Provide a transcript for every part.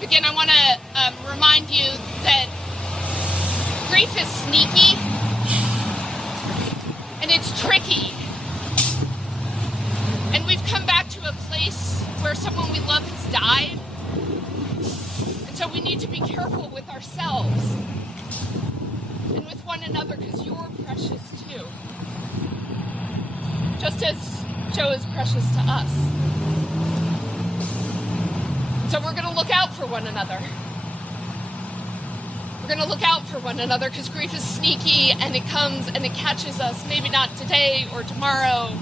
begin, I want to remind you that grief is sneaky and it's tricky. And we've come back to a place where someone we love has died. And so we need to be careful with ourselves and with one another, because you're precious too. Just as Joe is precious to us. So we're going to look out for one another. We're going to look out for one another because grief is sneaky and it comes and it catches us. Maybe not today or tomorrow,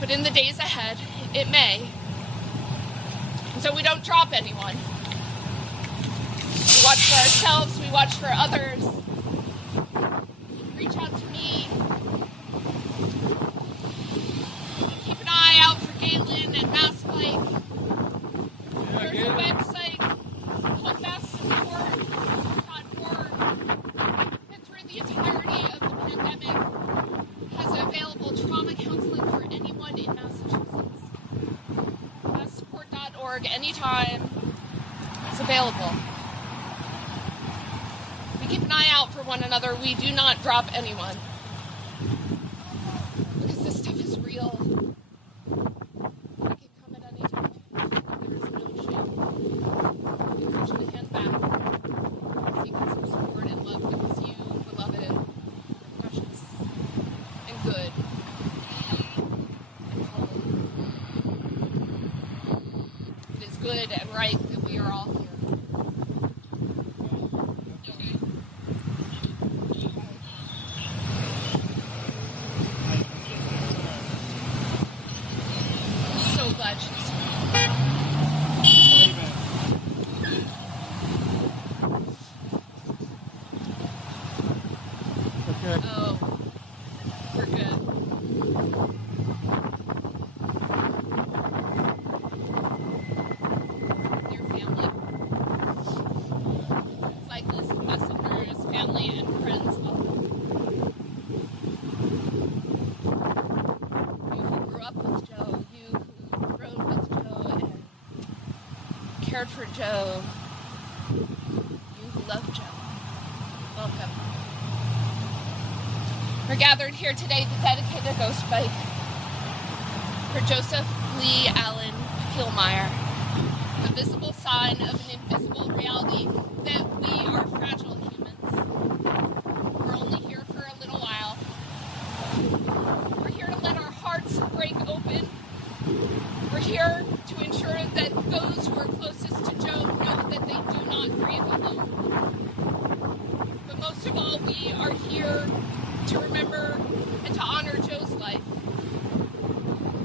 but in the days ahead, it may. And so we don't drop anyone. We watch for ourselves, we watch for others. Reach out to me. Keep an eye out for Galen and Mass Mike. There's a website, holdmasssupport.org, that through the entirety of the pandemic has available trauma counseling for anyone in Massachusetts. Massupport.org, anytime, it's available. We keep an eye out for one another. We do not drop anyone. Because this stuff is real. Good and right that we are all here. I'm so glad she's here. Okay. Oh, we're good. Cared for Joe, you who love Joe, welcome. We're gathered here today to dedicate a ghost bike for Joseph Lee Allen Pielmeier, the visible sign of an invisible reality that we are fragile humans. We're only here for a little while. We're here to let our hearts break open. We're here to ensure that those who are closest to Joe know that they do not grieve alone. But most of all, we are here to remember and to honor Joe's life.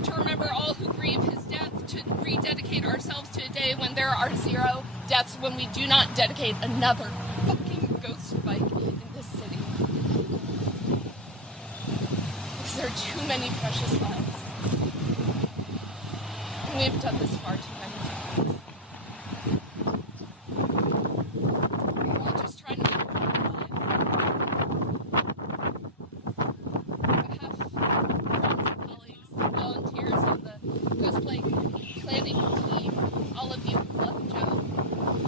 To remember all who grieve his death, to rededicate ourselves to a day when there are 0 deaths, when we do not dedicate another fucking ghost bike in this city. Because there are too many precious lives. We've done this far too many times. We're all just trying to make it alive. On behalf of friends and colleagues, volunteers on the Ghost Bike planning team, all of you who love Joe,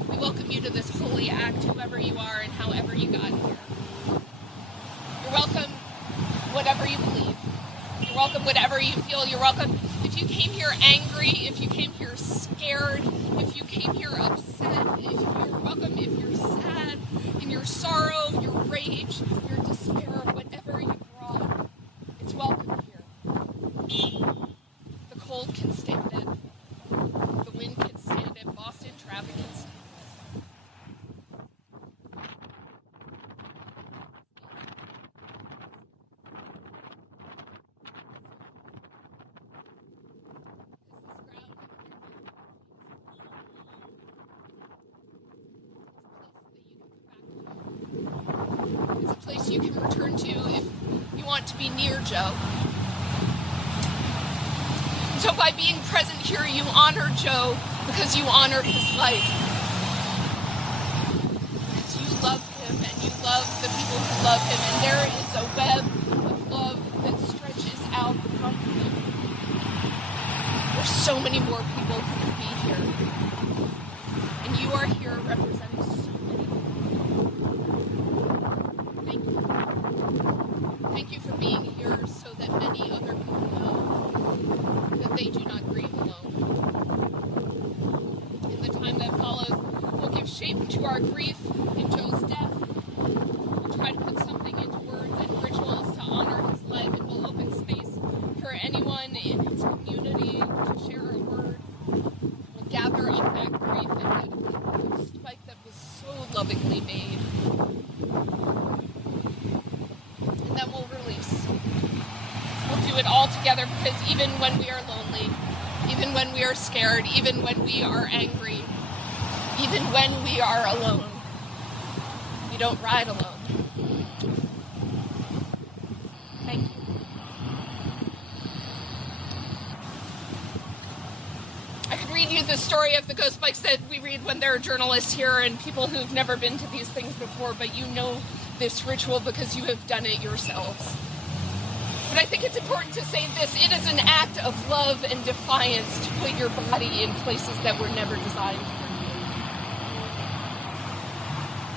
we welcome you to this holy act, whoever you are and however you got here. You're welcome, whatever you believe. You're welcome, whatever you feel. You're welcome. If you came here angry, if you came here scared, if you came here upset, if you're welcome, if you're sad, in your sorrow, your rage, your despair, whatever you brought, it's welcome here. The cold can stand it. The wind can stand it. Boston traffic can stand it. It's a place you can return to if you want to be near Joe. So by being present here, you honor Joe because you honor his life. Because you love him and you love the people who love him, and there is a web of love that stretches out from him. There's so many more people who could be here. And you are here. to our grief in Joe's death. We'll try to put something into words and rituals to honor his life, and we'll open space for anyone in his community to share a word. We'll gather up that grief and dedicate the spike that was so lovingly made. And then we'll release. We'll do it all together, because even when we are lonely, even when we are scared, even when we are angry, even when we are alone, we don't ride alone. Thank you. I could read you the story of the ghost bikes that we read when there are journalists here and people who've never been to these things before, but you know this ritual because you have done it yourselves. But I think it's important to say this: it is an act of love and defiance to put your body in places that were never designed for you.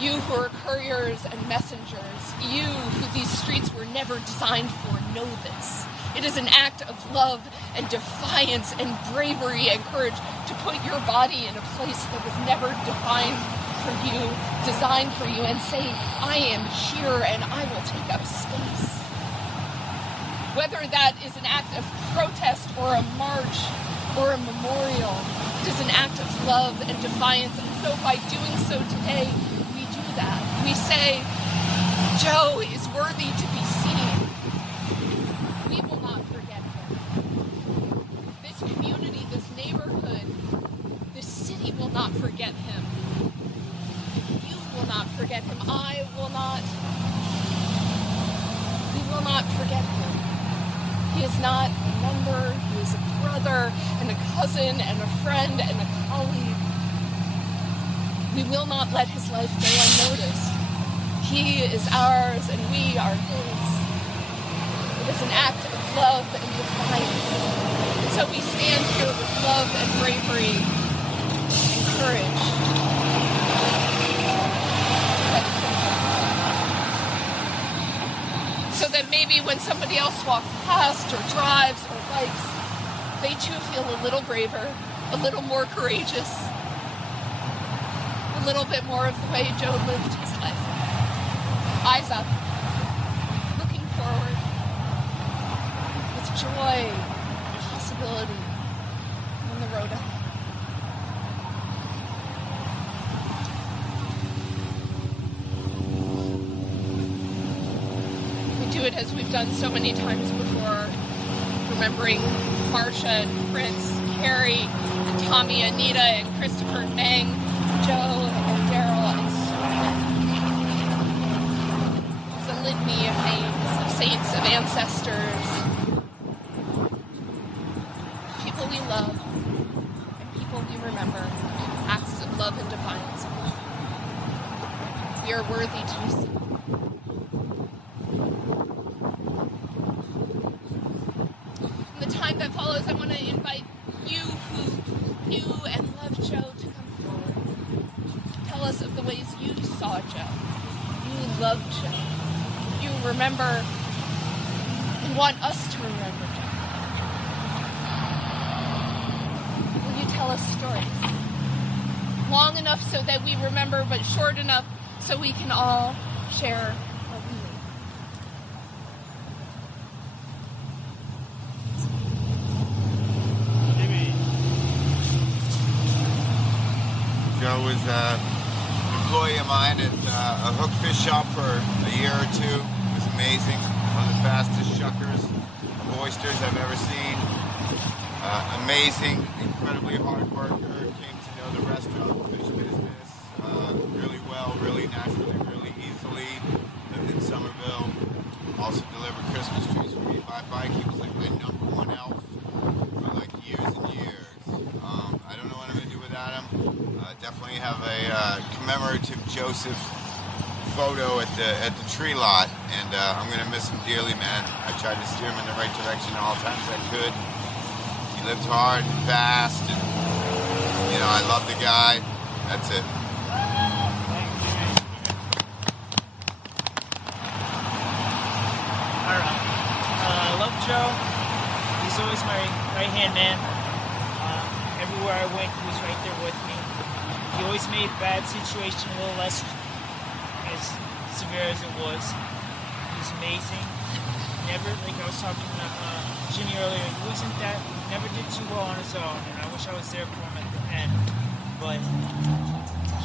You who are couriers and messengers, you who these streets were never designed for, know this. It is an act of love and defiance and bravery and courage to put your body in a place that was never designed for you, and say, I am here and I will take up space. Whether that is an act of protest or a march or a memorial, it is an act of love and defiance. And so by doing so today, we do that. We say, Joe is worthy to be seen. We will not forget him. This community, this neighborhood, this city will not forget him. You will not forget him. I will not. We will not forget him. He is not a member, he is a brother and a cousin and a friend and a colleague. We will not let his life go unnoticed. He is ours and we are his. It is an act of love and defiance. And so we stand here with love and bravery and courage. So that maybe when somebody else walks past or drives or bikes, they too feel a little braver, a little more courageous, a little bit more of the way Joe lived his life. Eyes up, looking forward, with joy and possibility on the road ahead. Do it as we've done so many times before, remembering Marsha and Fritz, Carrie, and Tommy, Anita, and Christopher, and Meng, Joe, and Daryl, and so many. It's a litany of names, of saints, of ancestors, people we love, and people we remember, acts of love and defiance. We are worthy to receive. That follows, I want to invite you who knew and loved Joe to come forward. Tell us of the ways you saw Joe, you loved Joe, you remember and want us to remember Joe. Will you tell us stories? Long enough so that we remember, but short enough so we can all share what we need. Joe was an employee of mine at a hook fish shop for a year or two. It was amazing. One of the fastest shuckers of oysters I've ever seen. Amazing, incredibly hard worker. Came to know the restaurant fish business really well, really naturally, really easily. Lived in Somerville. Also delivered Christmas trees for me by bike. He was like my #1 elf for like years and years. I don't know what I'm going to do without him. Definitely have a commemorative Joseph photo at the tree lot, and I'm going to miss him dearly, man. I tried to steer him in the right direction all times I could. He lived hard and fast, and, you know, I love the guy. That's it. Alright. I love Joe. He's always my right-hand man. Everywhere I went, he was right there with me. He always made a bad situation a little less as severe as it was. He's amazing. Never, like I was talking to Jimmy earlier, never did too well on his own, and I wish I was there for him at the end. But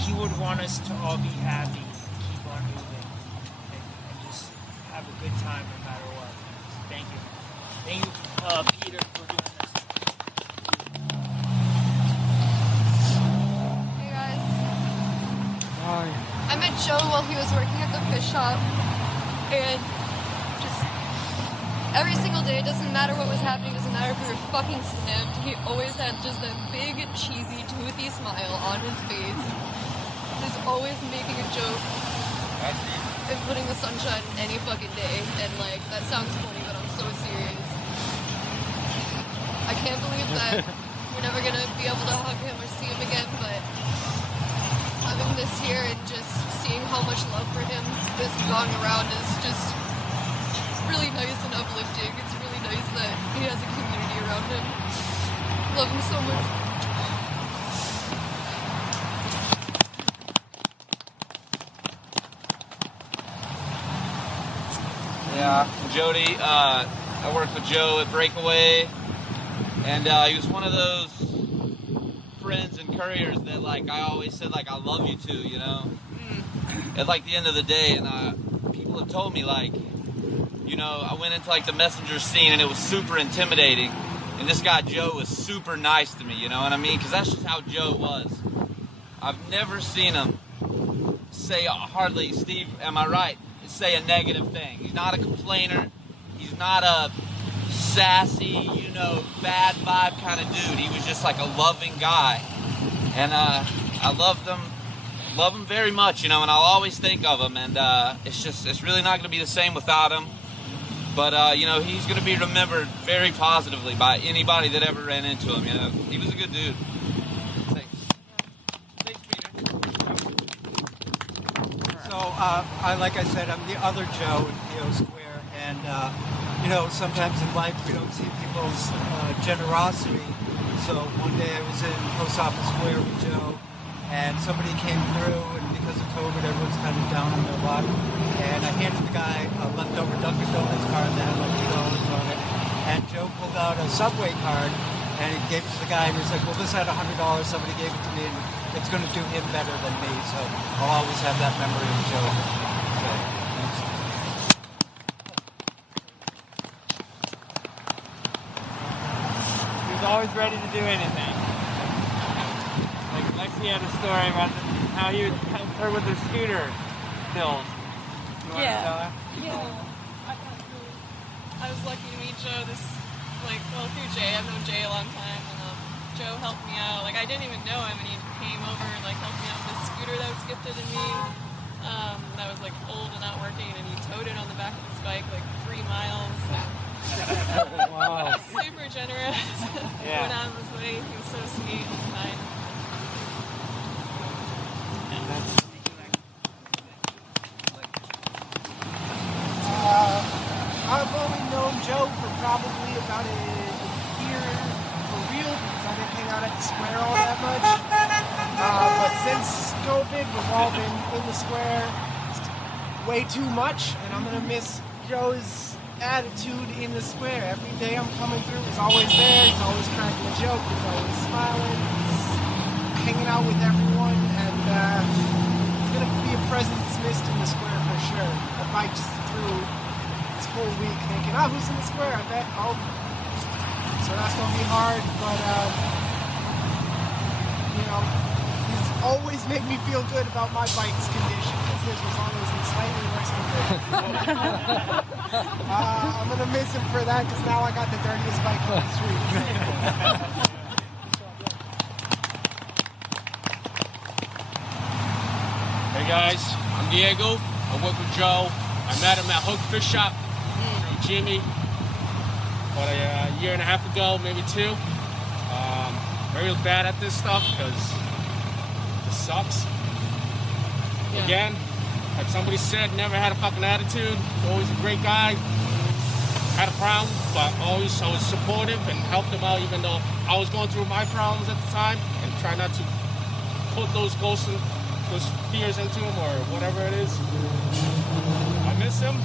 he would want us to all be happy, keep on moving, and just have a good time no matter what. So thank you. Thank you, Peter, for doing this. Hey guys. Hi. I met Joe while he was working at the fish shop, and just every single day, it doesn't matter what was happening, doesn't matter if we were fucking slammed, he always had just that big, cheesy, toothy smile on his face. He's always making a joke and putting the sunshine in any fucking day, and like, that sounds funny, but I'm so serious. I can't believe that we're never gonna be able to hug him or see him again, but having this here and just seeing how much love for him is going around is just really nice and uplifting. It's really nice that he has a community around him. Love him so much. Yeah, Jody, I worked with Joe at Breakaway, and he was one of those friends and couriers that, like, I always said, like, I love you to, you know? At, like, the end of the day, and people have told me, like, you know, I went into, like, the messenger scene, and it was super intimidating, and this guy, Joe, was super nice to me, you know what I mean? Because that's just how Joe was. I've never seen him say hardly, Steve, am I right? Say a negative thing. He's not a complainer. He's not a sassy, you know, bad vibe kind of dude. He was just like a loving guy, and I loved him very much, you know. And I'll always think of him. And it's really not going to be the same without him. But you know, he's going to be remembered very positively by anybody that ever ran into him. You know, he was a good dude. So, like I said, I'm the other Joe in PO Square, and you know, sometimes in life we don't see people's generosity. So one day I was in Post Office Square with Joe, and somebody came through, and because of COVID, everyone's kind of down on their luck. And I handed the guy a leftover Dunkin' Donuts card that had like $2 on it, and Joe pulled out a Subway card, and he gave it to the guy, and he was like, "Well, this had $100. Somebody gave it to me, and it's going to do him better than me." So I'll always have that memory of Joe. So, thanks. He was always ready to do anything. Like Lexi had a story about how he would help her with her scooter build. You want to tell her? I was lucky to meet Joe through Jay. I've known Jay a long time, and Joe helped me out. Like, I didn't even know him, and he came over and like helped me out with this scooter that was gifted to me. That was like old and not working, and he towed it on the back of his bike like 3 miles. Wow. Super generous. Went out of his way. He was so sweet and kind. I've only known Joe for probably about a year for real, because I didn't hang out at the square all that much. But since COVID, we've all been in the square way too much, and I'm gonna miss Joe's attitude in the square. Every day I'm coming through, he's always there, he's always cracking a joke, he's always smiling, he's hanging out with everyone, and he's gonna be a presence missed in the square for sure. I biked through this whole week thinking, who's in the square? I bet. So that's gonna be hard, but you know, he's always made me feel good about my bike's condition, because his was always in slightly worse condition. I'm gonna miss him for that, because now I got the dirtiest bike on the street. Hey guys, I'm Diego. I work with Joe. I met him at Hook Fish Shop through Jimmy about a year and a half ago, maybe 2. Very bad at this stuff because it just sucks. Yeah. Again, like somebody said, never had a fucking attitude. Always a great guy. Had a problem, but always supportive and helped him out, even though I was going through my problems at the time, and try not to put those fears into him or whatever it is. I miss him.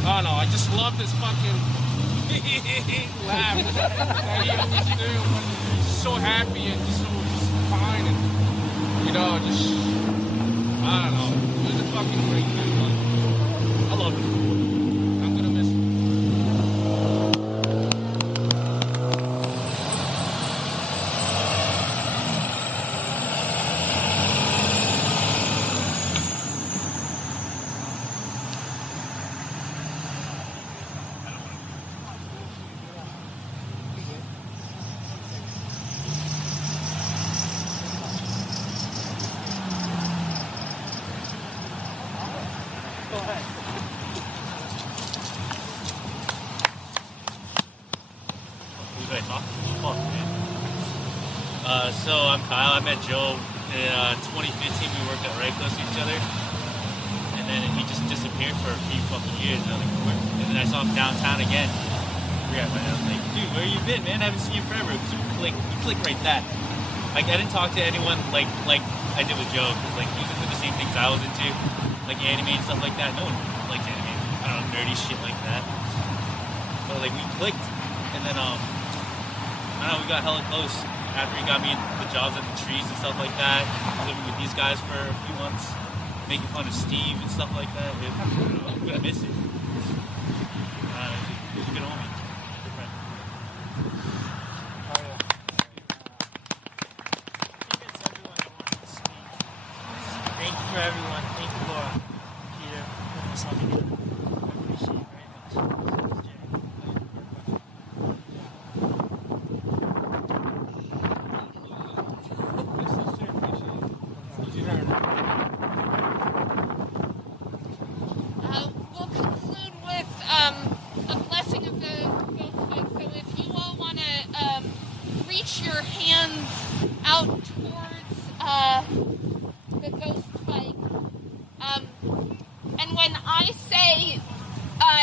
I don't know. I just love this fucking laugh that he always do when he's so happy and just so fine and just I don't know. He was a fucking great kid. I love him. I'm gonna miss him. So I'm Kyle. I met Joe in 2015. We worked at right close to each other, and then he just disappeared for a few fucking years. And then I saw him downtown again. I was like, dude, where you been, man? I haven't seen you forever. Because we clicked right that. Like I didn't talk to anyone like I did with Joe, because like he was into the same things I was into, like anime and stuff like that. No one likes anime. I don't know, nerdy shit like that. But like we clicked, and then I don't know, we got hella close. After he got me the jobs at the trees and stuff like that, living with these guys for a few months, making fun of Steve and stuff like that. I'm gonna miss it. He was a good homie, good friend. Thank you for everyone. Thank you, Laura, Peter, putting this all together. I appreciate it very much. Your hands out towards the ghost bike. And when I say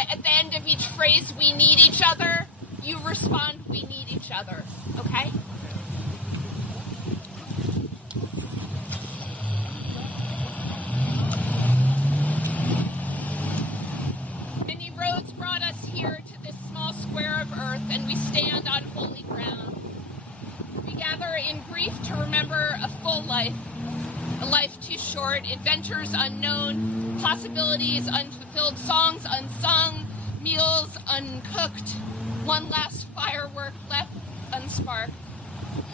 at the end of each phrase, we need each other, you respond, we need each other. Okay? Many roads brought us here to this small square of earth, and we stand on holy ground. Gather in grief to remember a full life, a life too short, adventures unknown, possibilities unfulfilled, songs unsung, meals uncooked, one last firework left unsparked.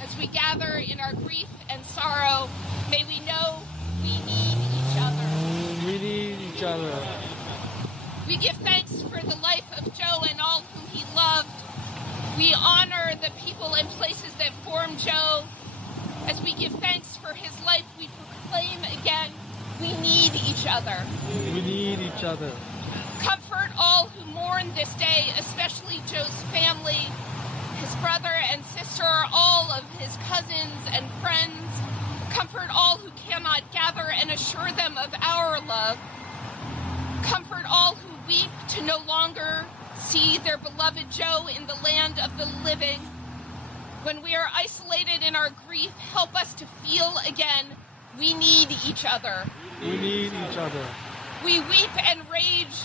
As we gather in our grief and sorrow, may we know we need each other. We need each other. We give thanks for the life of Joe and all who he loved. We honor the people and places that formed Joe. As we give thanks for his life, we proclaim again, we need each other. We need each other. Comfort all who mourn this day, especially Joe's family, his brother and sister, all of his cousins and friends. Comfort all who cannot gather and assure them of our love. Comfort all who weep to no longer see their beloved Joe in the land of the living. When we are isolated in our grief, help us to feel again, we need each other. We need each other. We weep and rage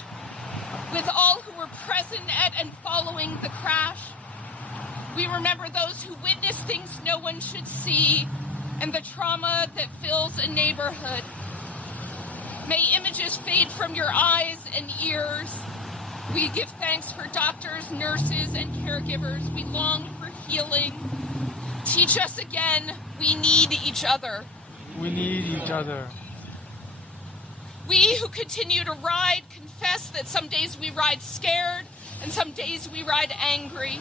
with all who were present at and following the crash. We remember those who witnessed things no one should see and the trauma that fills a neighborhood. May images fade from your eyes and ears. We give thanks for doctors, nurses, and caregivers. We long for healing. Teach us again, we need each other. We need each other. We who continue to ride confess that some days we ride scared and some days we ride angry.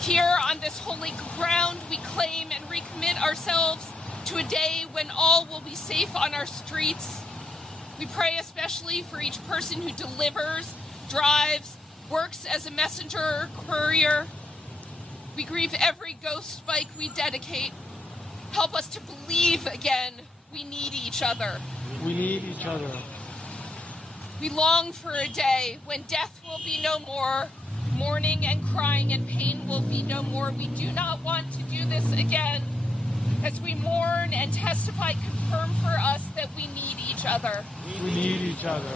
Here on this holy ground, we claim and recommit ourselves to a day when all will be safe on our streets. We pray especially for each person who delivers, drives, works as a messenger or courier. We grieve every ghost bike we dedicate. Help us to believe again we need each other. We need each other. We long for a day when death will be no more, mourning and crying and pain will be no more. We do not want to do this again. as we mourn and testify, confirm for us that we need each other. We need each other.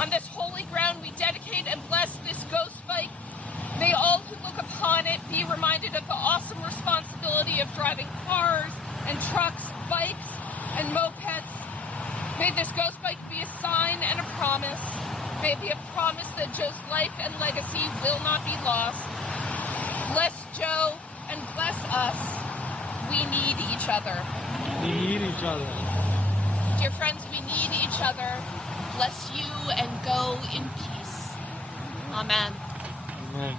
On this holy ground, we dedicate and bless this ghost bike. May all who look upon it be reminded of the awesome responsibility of driving cars and trucks, bikes and mopeds. May this ghost bike be a sign and a promise. May it be a promise that Joe's life and legacy will not be lost. Bless Joe and bless us. We need each other. We need each other. Dear friends, we need each other. Bless you and go in peace. Amen. Amen.